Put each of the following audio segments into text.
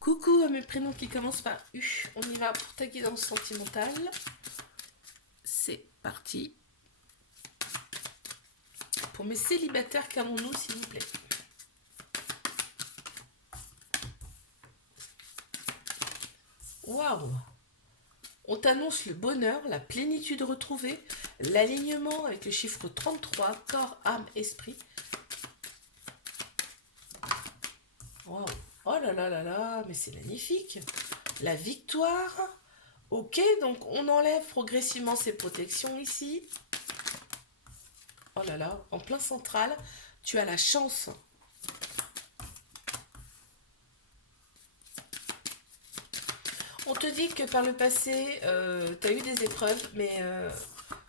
Coucou à mes prénoms qui commencent par U. On y va pour ta guidance sentimentale. C'est parti. Pour mes célibataires, qu'avons-nous s'il vous plaît? Waouh! On t'annonce le bonheur, la plénitude retrouvée, l'alignement avec le chiffre 33, corps, âme, esprit. Waouh! Oh là là là là, mais c'est magnifique! La victoire. Ok, donc on enlève progressivement ces protections ici. Oh là là, en plein central, tu as la chance. On te dit que par le passé, tu as eu des épreuves, mais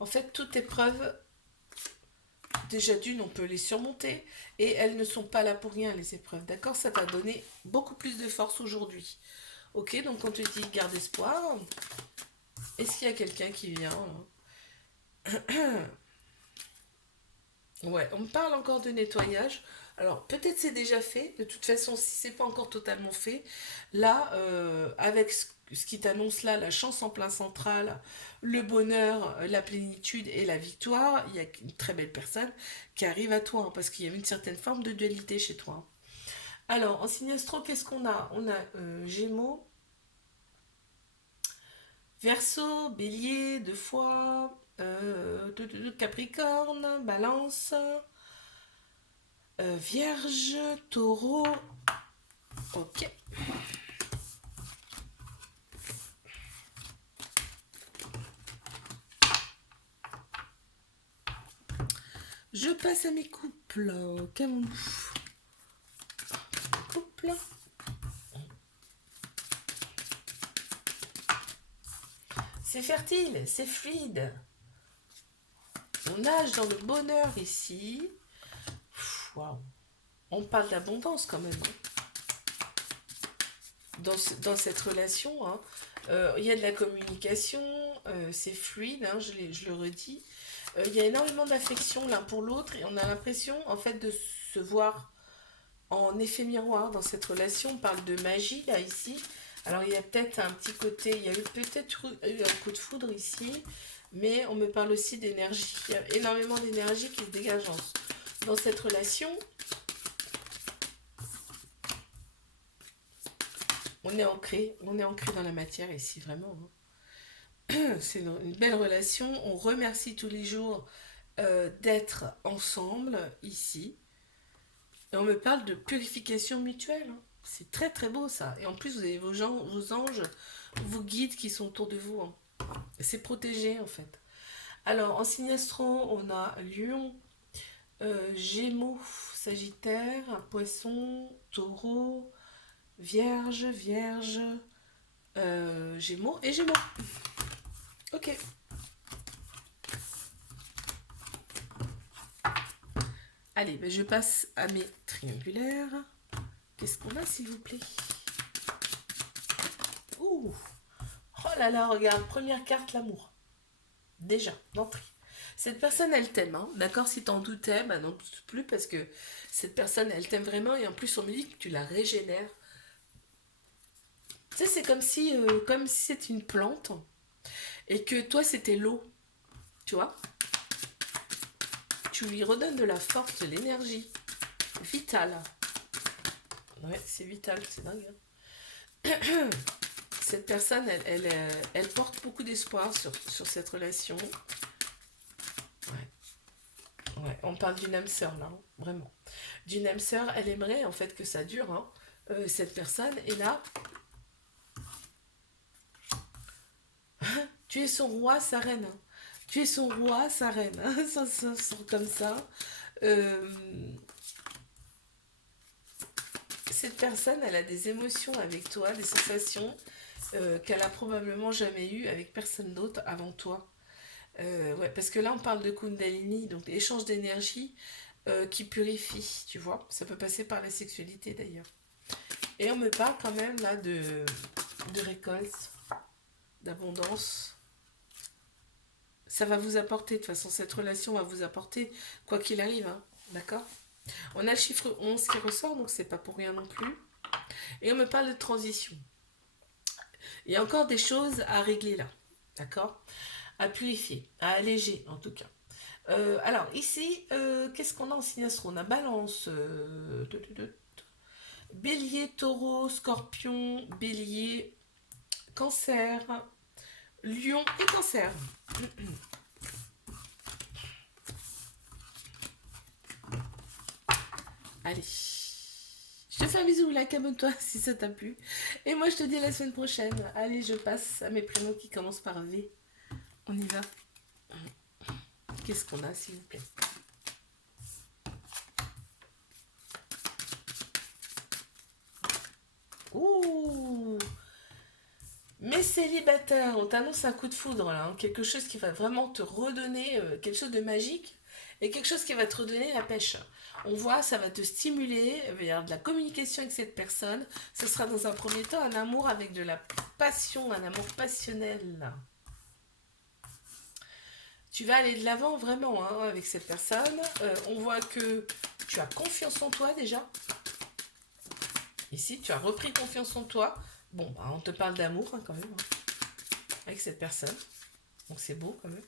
en fait, toute épreuve, déjà d'une, on peut les surmonter, et elles ne sont pas là pour rien, les épreuves, d'accord? Ça t'a donné beaucoup plus de force aujourd'hui. Ok, donc on te dit garde espoir. Est-ce qu'il y a quelqu'un qui vient là? Ouais, on me parle encore de nettoyage. Alors, peut-être c'est déjà fait. De toute façon, si c'est pas encore totalement fait, là, avec ce qui t'annonce là, la chance en plein central, le bonheur, la plénitude et la victoire, il y a une très belle personne qui arrive à toi, hein, parce qu'il y a une certaine forme de dualité chez toi, hein. Alors, en signe astro, qu'est-ce qu'on a? On a Gémeaux, Verseau, Bélier, deux fois, Capricorne, Balance. Vierge, taureau. Ok. Je passe à mes couples. Qu'avons-nous? Couple. C'est fertile, c'est fluide. On nage dans le bonheur ici. Waouh. On parle d'abondance quand même, hein. Dans cette relation, hein. Il y a de la communication, c'est fluide, hein, je le redis. Il y a énormément d'affection l'un pour l'autre et on a l'impression en fait de se voir en effet miroir dans cette relation. On parle de magie là ici. Alors il y a peut-être un petit côté, il y a eu peut-être eu un coup de foudre ici, mais on me parle aussi d'énergie. Il y a énormément d'énergie qui se dégage dans cette relation. On est ancré dans la matière ici vraiment, hein. C'est une belle relation. On remercie tous les jours d'être ensemble ici. Et on me parle de purification mutuelle, hein. C'est très très beau ça. Et en plus, vous avez vos anges, vos guides qui sont autour de vous, hein. C'est protégé en fait. Alors, en signe astro, on a Lion, Gémeaux, Sagittaire, Poisson, Taureau, Vierge, Gémeaux et Gémeaux. Ok. Allez, ben je passe à mes triangulaires. Qu'est-ce qu'on a, s'il vous plaît? Ouh! Oh là là, regarde, première carte, l'amour. Déjà, d'entrée. Cette personne, elle t'aime, hein. D'accord? Si t'en doutais, bah n'en doute plus parce que cette personne, elle t'aime vraiment et en plus, on me dit que tu la régénères. Tu sais, c'est comme si c'était une plante et que toi, c'était l'eau. Tu vois? Tu lui redonnes de la force, de l'énergie vitale. Ouais, c'est vital, c'est dingue, hein. Cette personne, elle porte beaucoup d'espoir sur cette relation. Ouais, ouais, on parle d'une âme sœur là, hein, vraiment. D'une âme sœur, elle aimerait en fait que ça dure, hein, cette personne. Et là, tu es son roi, sa reine, hein. Tu es son roi, sa reine, hein. Ça sort comme ça. Euh, cette personne, elle a des émotions avec toi, des sensations qu'elle a probablement jamais eues avec personne d'autre avant toi. Ouais, parce que là, on parle de Kundalini, donc échange d'énergie qui purifie, tu vois. Ça peut passer par la sexualité d'ailleurs. Et on me parle quand même là de récolte, d'abondance. Ça va vous apporter, de toute façon, cette relation va vous apporter, quoi qu'il arrive, hein. D'accord? On a le chiffre 11 qui ressort, donc c'est pas pour rien non plus. Et on me parle de transition. Il y a encore des choses à régler là. D'accord? À purifier, à alléger en tout cas. Alors ici, qu'est-ce qu'on a en signe astro? On a Balance, Bélier, Taureau, Scorpion, Bélier, Cancer, Lion et Cancer. Allez, je te fais un bisou, like, abonne-toi si ça t'a plu. Et moi je te dis à la semaine prochaine. Allez, je passe à mes prénoms qui commencent par V. On y va. Qu'est-ce qu'on a s'il vous plaît? Ouh! Mais célibataire, on t'annonce un coup de foudre là, hein. Quelque chose qui va vraiment te redonner quelque chose de magique et quelque chose qui va te redonner la pêche. On voit, ça va te stimuler, il va y avoir de la communication avec cette personne. Ce sera dans un premier temps un amour avec de la passion, un amour passionnel. Tu vas aller de l'avant vraiment hein, avec cette personne. On voit que tu as confiance en toi déjà. Ici, tu as repris confiance en toi. Bon, bah, on te parle d'amour hein, quand même, hein, avec cette personne. Donc c'est beau quand même.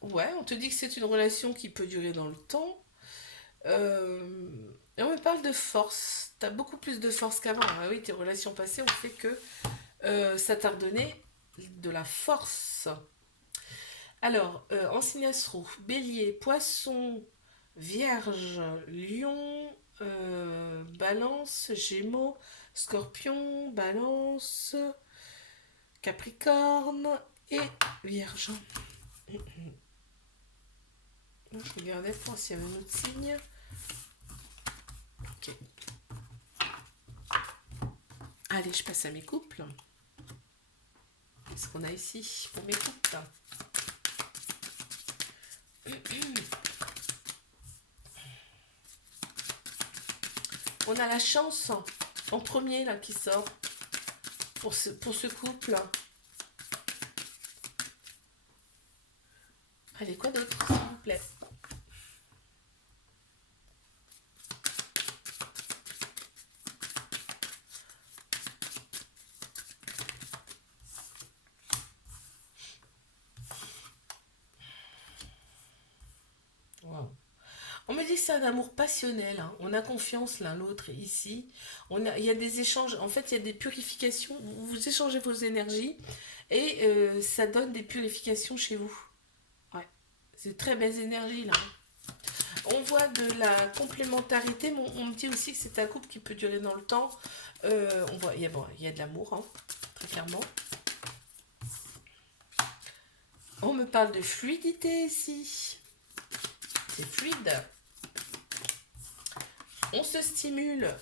Ouais, on te dit que c'est une relation qui peut durer dans le temps. Et on me parle de force. Tu as beaucoup plus de force qu'avant. Ah oui, tes relations passées ont fait que ça t'a redonné de la force. Alors, en signe astro, Bélier, Poisson, Vierge, Lion, Balance, Gémeaux, Scorpion, Balance, Capricorne et Vierge. Je regardais pour s'il y avait un autre signe. Ok. Allez, je passe à mes couples. Qu'est-ce qu'on a ici pour mes couples? On a la chance en premier là qui sort pour ce couple. Allez, quoi d'autre s'il vous plaît? Wow. On me dit que c'est un amour passionnel, hein. On a confiance l'un l'autre ici. Il y a des échanges, en fait il y a des purifications, vous échangez vos énergies et ça donne des purifications chez vous. Ouais, c'est de très belles énergies là. On voit de la complémentarité, mais on me dit aussi que c'est un couple qui peut durer dans le temps. On voit, il y a de l'amour, hein, très clairement. On me parle de fluidité ici. C'est fluide. On se stimule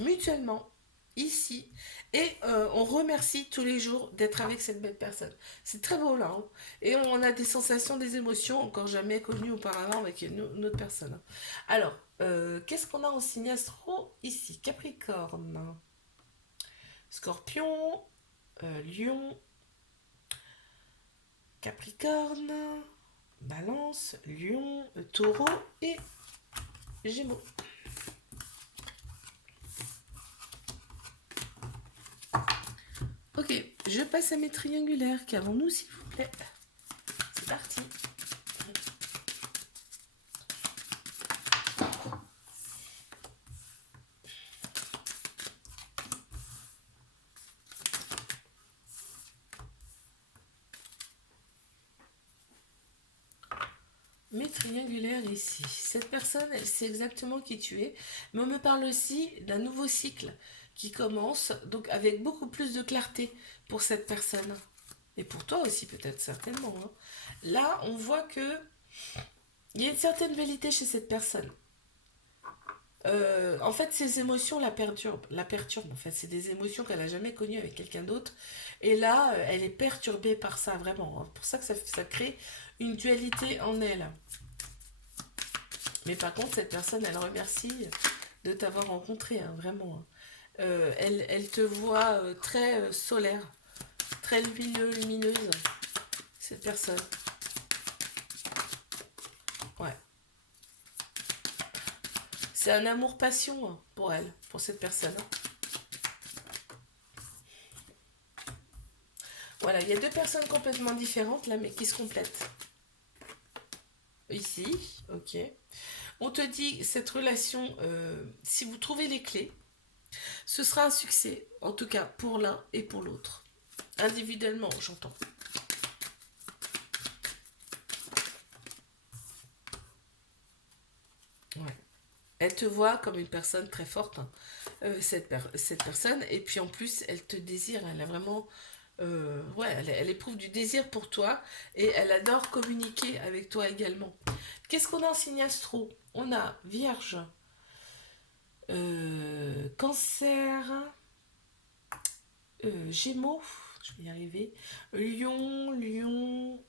mutuellement ici et on remercie tous les jours d'être avec cette belle personne. C'est très beau là. Hein. Et on a des sensations, des émotions encore jamais connues auparavant avec une autre personne. Alors, qu'est-ce qu'on a en signe astro ici? Capricorne, Scorpion, Lion, Capricorne, Balance, Lion, Taureau et Gémeaux. Ok, je passe à mes triangulaires. Qu'avons-nous, s'il vous plaît? C'est parti. Mes triangulaires ici. Cette personne, elle sait exactement qui tu es, mais on me parle aussi d'un nouveau cycle qui commence, donc avec beaucoup plus de clarté pour cette personne. Et pour toi aussi, peut-être, certainement. Hein. Là, on voit que il y a une certaine vérité chez cette personne. En fait, ces émotions la perturbent. La perturbent, en fait. C'est des émotions qu'elle n'a jamais connues avec quelqu'un d'autre. Et là, elle est perturbée par ça, vraiment. C'est pour ça que ça crée une dualité en elle. Mais par contre, cette personne, elle remercie de t'avoir rencontré, hein, vraiment. Elle te voit très solaire, très lumineuse, cette personne. Ouais. C'est un amour-passion hein, pour elle, pour cette personne. Voilà, il y a deux personnes complètement différentes là, mais qui se complètent. Ici, ok. On te dit, cette relation, si vous trouvez les clés, ce sera un succès, en tout cas pour l'un et pour l'autre. Individuellement, j'entends. Ouais. Elle te voit comme une personne très forte, hein, cette personne, et puis en plus, elle te désire, elle a vraiment... ouais, elle éprouve du désir pour toi, et elle adore communiquer avec toi également. Qu'est-ce qu'on a en signe astro? On a Vierge, Cancer, Gémeaux, je vais y arriver, Lion,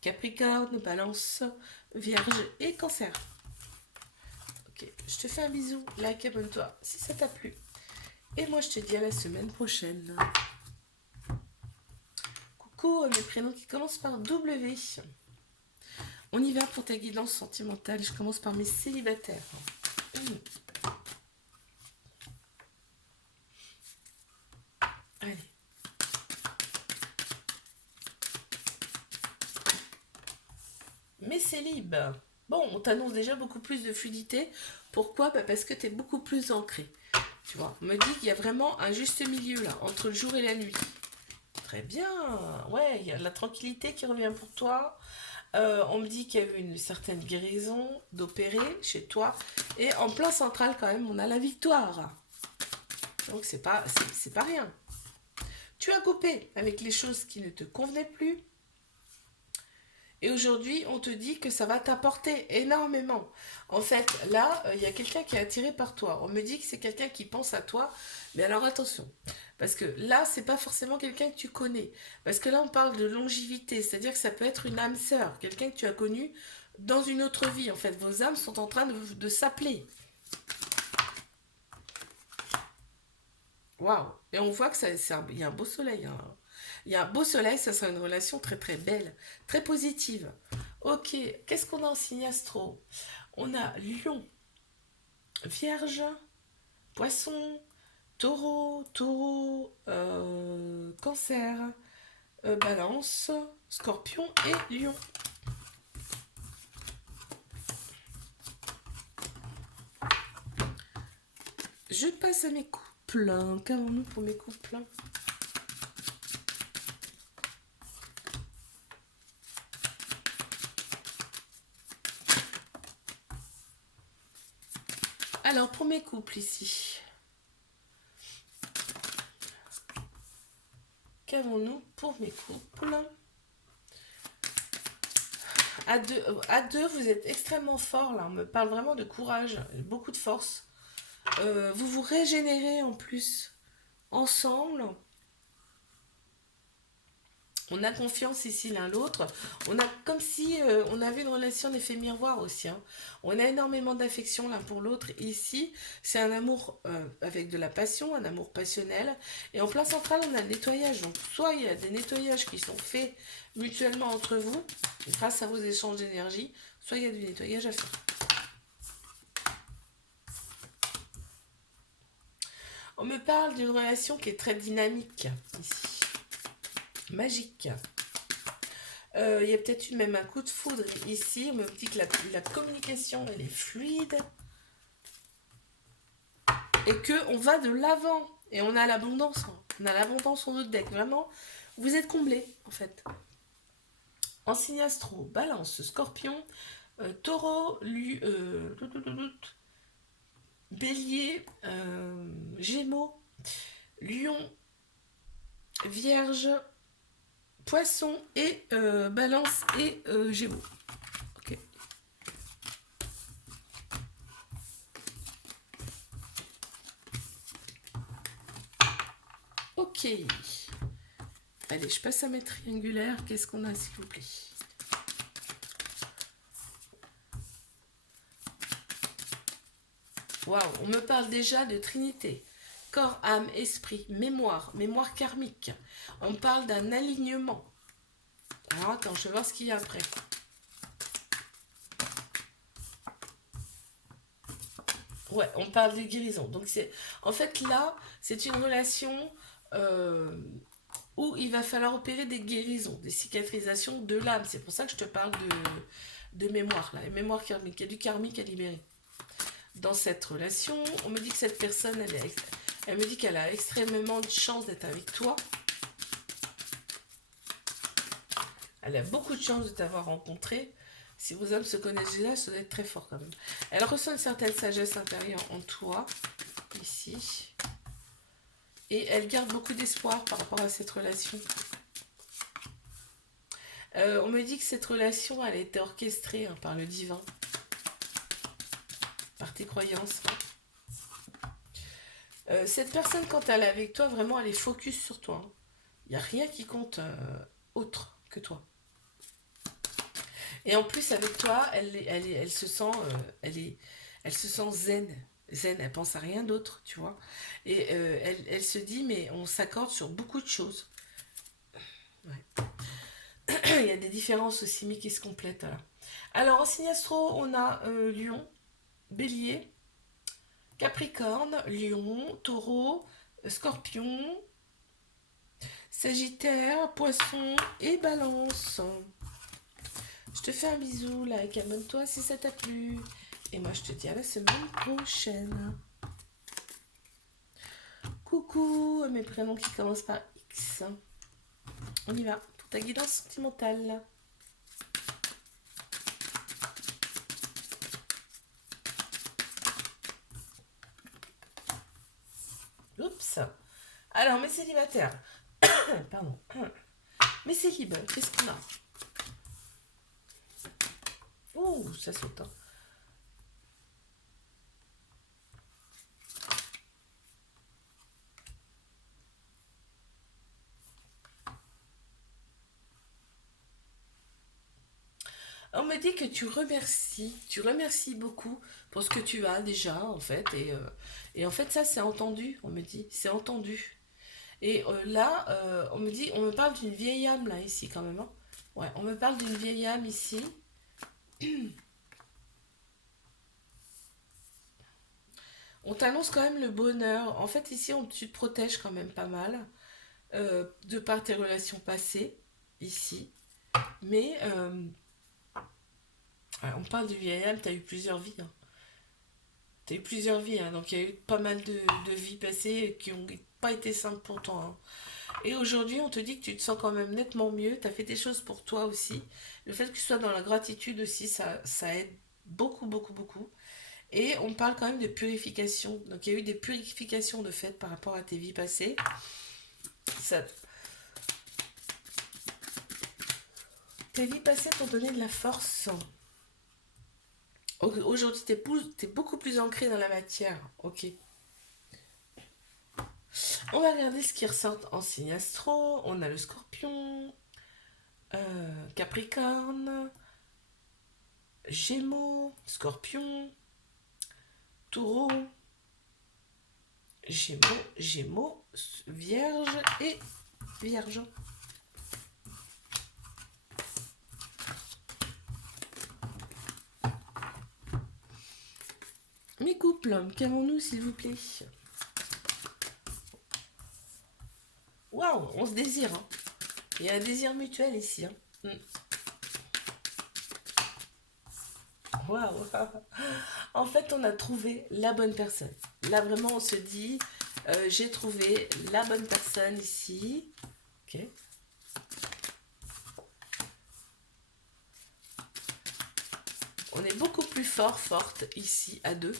Capricorne, Balance, Vierge et Cancer. Ok, je te fais un bisou, like, abonne-toi si ça t'a plu. Et moi, je te dis à la semaine prochaine. Coucou, mes prénoms qui commencent par W. On y va pour ta guidance sentimentale. Je commence par mes célibataires. Allez. Mes célibes. Bon, on t'annonce déjà beaucoup plus de fluidité. Pourquoi? Parce que tu es beaucoup plus ancré. Tu vois, on me dit qu'il y a vraiment un juste milieu là, entre le jour et la nuit. Très bien. Ouais, il y a la tranquillité qui revient pour toi. On me dit qu'il y a eu une certaine guérison d'opérer chez toi. Et en plein central, quand même, on a la victoire. Donc, c'est pas rien. Tu as coupé avec les choses qui ne te convenaient plus. Et aujourd'hui, on te dit que ça va t'apporter énormément. En fait, là, il y a quelqu'un qui est attiré par toi. On me dit que c'est quelqu'un qui pense à toi. Mais alors attention, parce que là, c'est pas forcément quelqu'un que tu connais. Parce que là, on parle de longévité, c'est-à-dire que ça peut être une âme sœur, quelqu'un que tu as connu dans une autre vie. En fait, vos âmes sont en train de s'appeler. Waouh! Et on voit que il y a un beau soleil, hein. Il y a un beau soleil, ça sera une relation très très belle, très positive. Ok, qu'est-ce qu'on a en signe astro? On a Lion, Vierge, Poisson, Taureau, Cancer, Balance, Scorpion et Lion. Je passe à mes couples. Qu'avons-nous pour mes couples? Alors, pour mes couples ici. Qu'avons-nous pour mes couples? À deux, vous êtes extrêmement fort là. On me parle vraiment de courage, beaucoup de force. Vous vous régénérez en plus ensemble. On a confiance ici l'un l'autre. On a comme si on avait une relation d'effet miroir aussi, hein. On a énormément d'affection l'un pour l'autre. Ici, c'est un amour avec de la passion, un amour passionnel. Et en plein central, on a le nettoyage. Donc, soit il y a des nettoyages qui sont faits mutuellement entre vous, grâce à vos échanges d'énergie, soit il y a du nettoyage à faire. On me parle d'une relation qui est très dynamique ici. Magique. Il y a peut-être eu même un coup de foudre ici. On me dit que la communication, elle est fluide. Et qu'on va de l'avant. Et on a l'abondance. On a l'abondance sur notre deck. Vraiment, vous êtes comblés, en fait. En signe astro, Balance, Scorpion, Taureau, Bélier, Gémeaux, Lion, Vierge, Poisson et Balance et Gémeaux. Ok. Ok. Allez, je passe à mes triangulaires. Qu'est-ce qu'on a, s'il vous plaît? Waouh, on me parle déjà de Trinité. Corps, âme, esprit, mémoire karmique. On parle d'un alignement. Alors attends, je vais voir ce qu'il y a après. Ouais, on parle de guérison. Donc c'est, en fait là, c'est une relation euh, où il va falloir opérer des guérisons, des cicatrisations de l'âme. C'est pour ça que je te parle de mémoire là, les mémoires karmiques. Il y a du karmique à libérer. Dans cette relation, on me dit que cette personne, elle me dit qu'elle a extrêmement de chance d'être avec toi. Elle a beaucoup de chance de t'avoir rencontré. Si vos âmes se connaissent déjà, ça doit être très fort quand même. Elle ressent une certaine sagesse intérieure en toi, ici. Et elle garde beaucoup d'espoir par rapport à cette relation. On me dit que cette relation, elle a été orchestrée hein, par le divin, par tes croyances. Cette personne, quand elle est avec toi, vraiment, elle est focus sur toi. Hein. Il n'y a rien qui compte autre que toi. Et en plus, avec toi, elle se sent, elle se sent zen. Zen, elle pense à rien d'autre, tu vois. Et elle se dit, mais on s'accorde sur beaucoup de choses. Ouais. Il y a des différences aussi, mais qui se complètent. Là. Alors, en signe astro, on a Lion, Bélier, Capricorne, Lion, Taureau, Scorpion, Sagittaire, Poisson et Balance. Je te fais un bisou, like, abonne-toi si ça t'a plu. Et moi, je te dis à la semaine prochaine. Coucou, mes prénoms qui commencent par X. On y va pour ta guidance sentimentale. Oups. Alors, mes célibataires. Pardon. Mes célibataires, qu'est-ce qu'on a? Ouh, ça saute. Hein. On me dit que tu remercies beaucoup pour ce que tu as déjà, en fait. Et en fait, ça, c'est entendu, on me dit. C'est entendu. Et là, on me dit, on me parle d'une vieille âme, là, ici, quand même. Hein. Ouais, on me parle d'une vieille âme ici. On t'annonce quand même le bonheur. En fait, ici, tu te protèges quand même pas mal de par tes relations passées, ici. Mais on parle du vieil âme, tu as eu plusieurs vies. Hein. Tu as eu plusieurs vies, hein, donc il y a eu pas mal de vies passées qui n'ont pas été simples pour toi. Hein. Et aujourd'hui, on te dit que tu te sens quand même nettement mieux, tu as fait des choses pour toi aussi. Le fait que tu sois dans la gratitude aussi, ça aide beaucoup, beaucoup, beaucoup. Et on parle quand même de purification. Donc il y a eu des purifications de fait par rapport à tes vies passées. Ça, tes vies passées t'ont donné de la force. Aujourd'hui, t'es beaucoup plus ancré dans la matière. Ok. On va regarder ce qui ressort en signe astro. On a le scorpion, capricorne, gémeaux, scorpion, taureau, gémeaux, vierge et vierge. Mes couples, qu'avons-nous s'il vous plaît? Waouh, on se désire. Hein. Il y a un désir mutuel ici. Hein. Waouh. En fait, on a trouvé la bonne personne. Là, vraiment, on se dit, j'ai trouvé la bonne personne ici. Ok. On est beaucoup plus forte ici, à deux,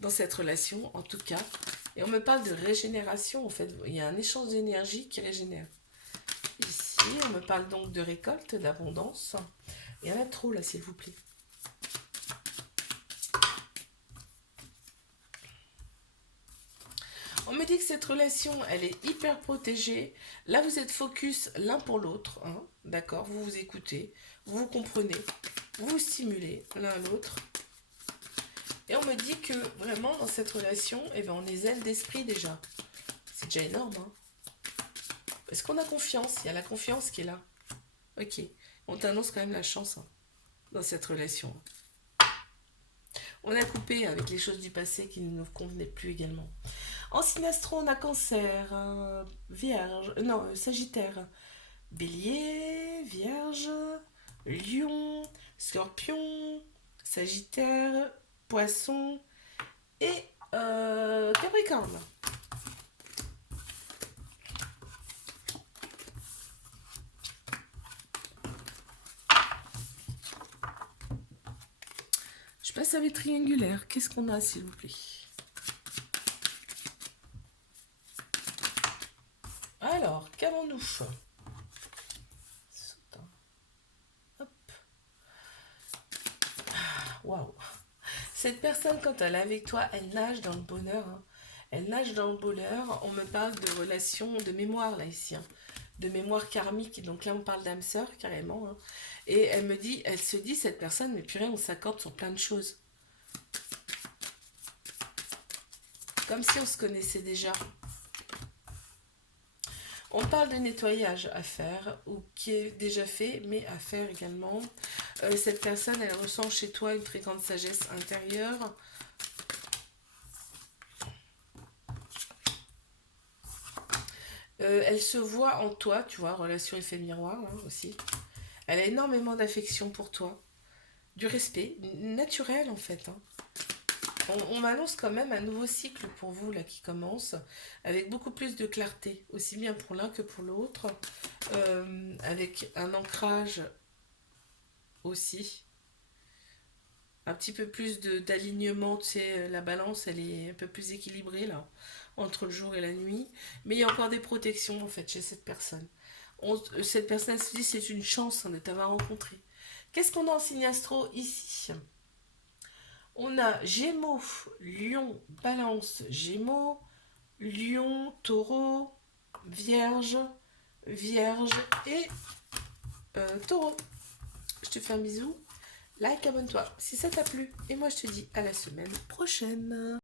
dans cette relation, en tout cas. Et on me parle de régénération, en fait. Il y a un échange d'énergie qui régénère. Ici, on me parle donc de récolte, d'abondance. Il y en a trop, là, s'il vous plaît. On me dit que cette relation, elle est hyper protégée. Là, vous êtes focus l'un pour l'autre. Hein, d'accord. Vous vous écoutez, vous vous comprenez, vous vous stimulez l'un l'autre. Et on me dit que vraiment, dans cette relation, eh ben, on est zen d'esprit déjà. C'est déjà énorme. Hein. Est-ce qu'on a confiance? Il y a la confiance qui est là. Ok. On t'annonce quand même la chance hein, dans cette relation. On a coupé avec les choses du passé qui ne nous convenaient plus également. En signe astro, on a Cancer, Vierge, non, Sagittaire, Bélier, Vierge, Lion, Scorpion, Sagittaire, Poisson et Capricorne. Je passe à mes triangulaires. Qu'est-ce qu'on a, s'il vous plaît? Alors, qu'avons-nous? Hop. Waouh. Cette personne, quand elle est avec toi, elle nage dans le bonheur. Hein. Elle nage dans le bonheur. On me parle de relations, de mémoire, là, ici. Hein. De mémoire karmique. Donc là, on parle d'âme sœur, carrément. Hein. Et elle se dit, cette personne, mais purée, on s'accorde sur plein de choses. Comme si on se connaissait déjà. On parle de nettoyage à faire, ou qui est déjà fait, mais à faire également. Cette personne, elle ressent chez toi une très grande sagesse intérieure. Elle se voit en toi, tu vois, relation effet miroir, hein, aussi. Elle a énormément d'affection pour toi. Du respect, naturel en fait. Hein. On m'annonce quand même un nouveau cycle pour vous là qui commence, avec beaucoup plus de clarté, aussi bien pour l'un que pour l'autre, avec un ancrage aussi, un petit peu plus d'alignement, tu sais, la balance elle est un peu plus équilibrée là, entre le jour et la nuit, mais il y a encore des protections en fait chez cette personne. Cette personne se dit c'est une chance hein, de t'avoir rencontré. Qu'est-ce qu'on a en signe astro ici? On a Gémeaux, Lion, Balance, Gémeaux, Lion, Taureau, Vierge, Vierge et Taureau. Je te fais un bisou, like, abonne-toi si ça t'a plu et moi je te dis à la semaine prochaine.